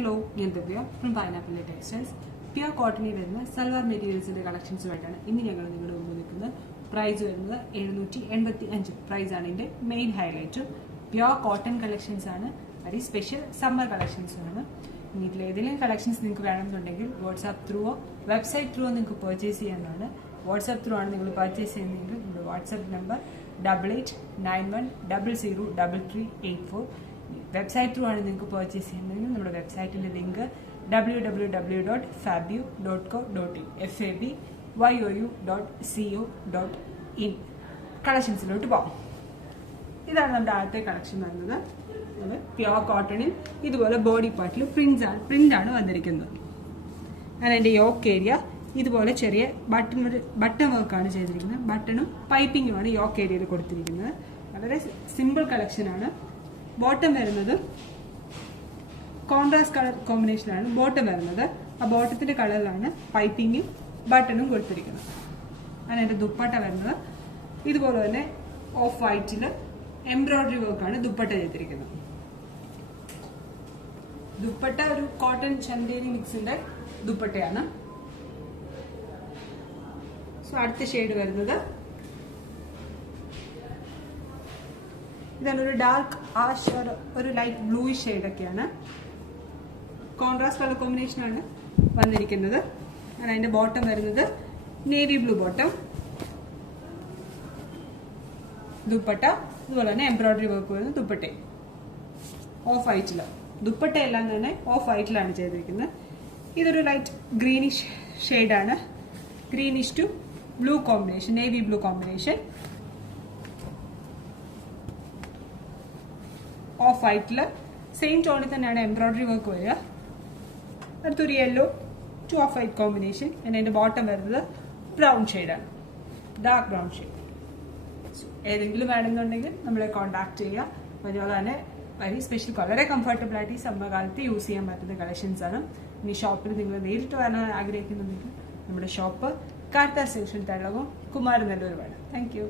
Hello, ഞാൻ ദിവ്യ from pineapple textiles. Pure കോട്ടണിൽ വരുന്ന സൽവാർ മെറ്റീരിയൽസിന്റെ കളക്ഷൻസുമായിട്ടാണ് ഇന്ന് ഞങ്ങൾ നിങ്ങളുടെ മുമ്പിൽ നിൽക്കുന്നത്. പ്രൈസ് വരുന്നത് 785 പ്രൈസ് ആണ് ഇതിന്റെ മെയിൻ ഹൈലൈറ്റും. പ്യുർ കോട്ടൺ കളക്ഷൻസ് ആണ്, വെരി സ്പെഷ്യൽ സമ്മർ കളക്ഷൻസ് ആണ്. ഇനി ഇതിൽ ഏതെങ്കിലും കളക്ഷൻസ് നിങ്ങൾക്ക് വേണമെന്നുണ്ടെങ്കിൽ വാട്സാപ്പ് ത്രൂവോ വെബ്സൈറ്റ് ത്രൂവോ നിങ്ങൾക്ക് പർച്ചേസ് ചെയ്യാവുന്നതാണ്. വാട്സാപ്പ് ത്രൂ ആണ് നിങ്ങൾ പർച്ചേസ് ചെയ്യുന്നതെങ്കിൽ നമ്മുടെ വാട്സാപ്പ് നമ്പർ 8891003384. വെബ്സൈറ്റ് ത്രൂ ആണ് നിങ്ങൾക്ക് പർച്ചേസ് ചെയ്യുന്നതെങ്കിൽ നമ്മുടെ വെബ്സൈറ്റിന്റെ ലിങ്ക് www.fabyu.co.in FABYOU.co.in. കളക്ഷൻസിലോട്ട് പോകാം. ഇതാണ് നമ്മുടെ ആദ്യത്തെ കളക്ഷൻ വരുന്നത്. പ്യുർ കോട്ടണിൽ ഇതുപോലെ ബോഡി പാർട്ടിൽ പ്രിന്റ് ആണ് വന്നിരിക്കുന്നത്. ഞാൻ എൻ്റെ യോക്ക് ഏരിയ ഇതുപോലെ ചെറിയ ബട്ടൺ വർക്കാണ് ചെയ്തിരിക്കുന്നത്. ബട്ടണും പൈപ്പിങ്ങുമാണ് യോക്ക് ഏരിയയിൽ കൊടുത്തിരിക്കുന്നത്. വളരെ സിമ്പിൾ കളക്ഷനാണ്. ബോട്ടം വരുന്നത് കോൺട്രാസ്റ്റ് കളർ കോമ്പിനേഷനാണ് ബോട്ടം വരുന്നത്. ആ ബോട്ടത്തിന്റെ കളറിലാണ് പൈപ്പിങ്ങും ബട്ടണും കൊടുത്തിരിക്കുന്നത്. അങ്ങനെ എൻ്റെ ദുപ്പട്ട വരുന്നത് ഇതുപോലെ തന്നെ ഓഫ് വൈറ്റിൽ എംബ്രോയിഡറി വർക്കാണ് ദുപ്പട്ട ചെയ്തിരിക്കുന്നത്. ദുപ്പട്ട ഒരു കോട്ടൺ ചന്തേരി മിക്സിന്റെ ദുപ്പട്ടയാണ്. സോ അടുത്ത ഷെയ്ഡ് വരുന്നത് ഇതാണ്, ഒരു ഡാർക്ക് ആഷ് ഒരു ലൈറ്റ് ബ്ലൂയിഷ് ഷെയ്ഡൊക്കെയാണ്. കോൺട്രാസ്റ്റ് കളർ കോമ്പിനേഷൻ ആണ് വന്നിരിക്കുന്നത്. അതിന്റെ ബോട്ടം വരുന്നത് നേവി ബ്ലൂ ബോട്ടം. ദുപ്പട്ട ഇതുപോലെ തന്നെ എംബ്രോയിഡറി വർക്ക് വരുന്ന ദുപ്പട്ട ഓഫ് വൈറ്റില്. ദുപ്പട്ട എല്ലാം തന്നെ ഓഫ് വൈറ്റിലാണ് ചെയ്തിരിക്കുന്നത്. ഇതൊരു ലൈറ്റ് ഗ്രീനിഷ് ഷെയ്ഡാണ്. Greenish to blue combination, navy blue combination. Off വൈറ്റില് സെയിം ടോണിൽ തന്നെയാണ് എംബ്രോയിഡറി വർക്ക് വരിക. അടുത്തൊരു yellow to off white combination. അതിന്റെ ബോട്ടം വരുന്നത് ബ്രൗൺ ഷെയ്ഡാണ്, ഡാർക്ക് ബ്രൗൺ ഷെയ്ഡ്. ഏതെങ്കിലും വേണമെന്നുണ്ടെങ്കിൽ നമ്മളെ കോൺടാക്ട് ചെയ്യുക. അതുപോലെ തന്നെ വെരി സ്പെഷ്യൽ, വളരെ കംഫർട്ടബിൾ ആയിട്ട് ഈ സമ്മർ കാലത്ത് യൂസ് ചെയ്യാൻ പറ്റുന്ന കളക്ഷൻസ് ആണ്. ഇനി ഷോപ്പിൽ നിങ്ങൾ നേരിട്ട് വരാൻ ആഗ്രഹിക്കുന്നുണ്ടെങ്കിൽ നമ്മുടെ ഷോപ്പ് കാർത്താ സെക്ഷൻ തഴവും കുമാരനെല്ലൂരുമാണ്. Thank U.